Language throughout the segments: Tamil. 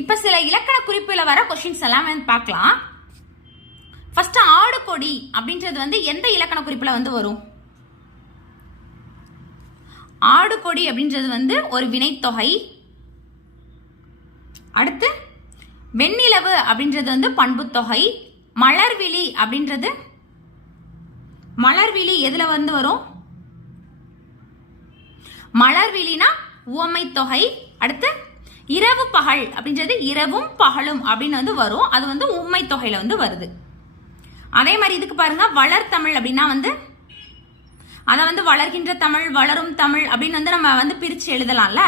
இப்ப சில இலக்கண குறிப்புல வர கொஸ்டின்ஸ் எல்லாம் பார்க்கலாம். ஃபர்ஸ்ட் ஆடு கொடி அப்படின்றது வந்து எந்த இலக்கண குறிப்புல வந்து வரும்? ஆடு கொடி அப்படின்றது வந்து ஒரு வினைத்தொகை. அடுத்து வெண்ணிலவு அப்படின்றது வந்து பண்புத்தொகை. மலர்விழி அப்படின்றது மலர்விழி எதுல வந்து வரும்? மலர்விழினா உவமை தொகை. அடுத்து இரவு பகல் அப்படின்றது இரவும் பகலும் அப்படின்னு வந்து வரும். அது வந்து உண்மை தொகையில வந்து வருது. அதே மாதிரி இதுக்கு பாருங்க, வளர்தமிழ் அப்படின்னா வந்து அதை வந்து வளர்கின்ற தமிழ், வளரும் தமிழ் அப்படின்னு வந்து நம்ம வந்து பிரிச்சு எழுதலாம்ல.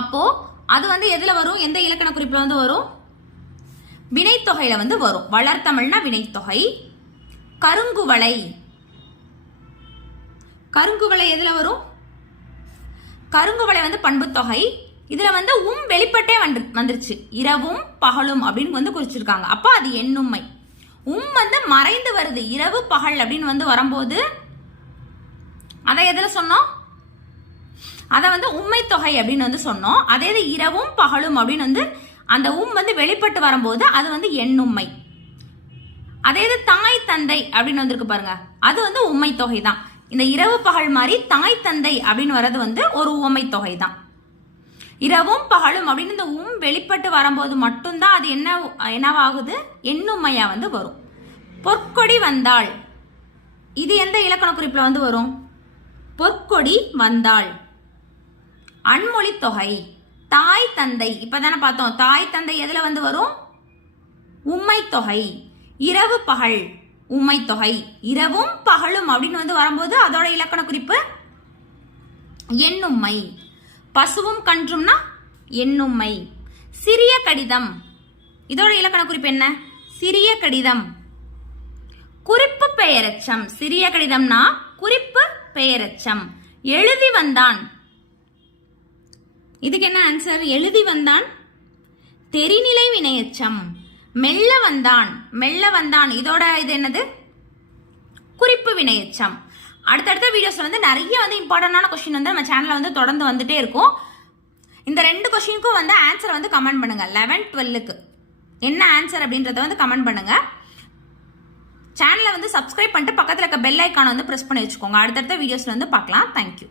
அப்போ அது வந்து எதுல வரும்? எந்த இலக்கண குறிப்புல வந்து வரும்? வினைத்தொகையில வந்து வரும். வளர்தமிழ்னா வினைத்தொகை. கருங்குவளை, கருங்குவளை எதுல வரும்? கருங்குவளை வந்து பண்புத்தொகை. இதுல வந்து வெளிப்பட்டே வந்துருச்சு. இரவும் பகலும் அப்படின்னு வந்து குறிச்சிருக்காங்க. அப்ப அது எண்ணுமை. வந்து மறைந்து வருது. இரவு பகல் அப்படின்னு வந்து வரும்போது அதை எதுல சொன்னோம்? அதை வந்து உண்மை தொகை அப்படின்னு வந்து சொன்னோம். அதே இரவும் பகலும் அப்படின்னு வந்து அந்த வந்து வெளிப்பட்டு வரும்போது அது வந்து எண்ணுமை. அதே தாய் தந்தை அப்படின்னு வந்திருக்கு பாருங்க, அது வந்து உண்மை தொகை தான். இந்த இரவு பகல் மாதிரி தாய் தந்தை அப்படின்னு வர்றது வந்து ஒரு உவமை தொகை தான். இரவும் பகலும் அப்படின்னு இந்த வெளிப்பட்டு வரும்போது மட்டும்தான் அது என்னவாகுது? எண்ணுமையா வந்து வரும். பொற்கொடி வந்தாள், இது எந்த இலக்கண குறிப்புல வந்து வரும்? பொற்கொடி வந்தாள். அன்மொழி தொகை. தாய் தந்தை இப்பதானே பார்த்தோம். தாய் தந்தை எதுல வந்து வரும்? உண்மை தொகை. இரவு பகல் உண்மை தொகை. இரவும் பகலும் அப்படின்னு வந்து வரும்போது அதோட இலக்கண குறிப்பு எண்ணுமை. பசுவும் கன்றும்னா எண்ணுமை. சிறிய கடிதம், இதோட இலக்கண குறிப்பு என்ன? சிறிய கடிதம். குறிப்பு பெயரெச்சம். சிறிய கடிதம்னா குறிப்பு பெயரெச்சம். எழுதி வந்தான், இதுக்கு என்ன ஆன்சர்? எழுதி வந்தான் தெரிநிலை வினையெச்சம். மெல்ல வந்தான், மெல்ல வந்தான், இதோட இது என்னது? குறிப்பு வினையெச்சம். அடுத்தடுத்த வீடியோஸ்ல வந்து நிறைய வந்து இம்பார்ட்டன்டான கொஸ்டின் வந்து நம்ம சேனல்ல வந்து தொடர்ந்து வந்துட்டே இருக்கும். இந்த 2 கொஸ்டினுக்கும் வந்து ஆன்சர் வந்து கமெண்ட் பண்ணுங்க. 11, 12க்கு என்ன ஆன்சர் அப்படின்றத வந்து கமெண்ட் பண்ணுங்க. சேனலை வந்து சப்ஸ்கிரைப் பண்ணிட்டு பக்கத்தில் இருக்க பெல் ஐக்கானை வந்து பிரஸ் பண்ணி வச்சுக்கோங்க. அடுத்தடுத்த வீடியோஸ்ல வந்து பார்க்கலாம். தேங்க்யூ.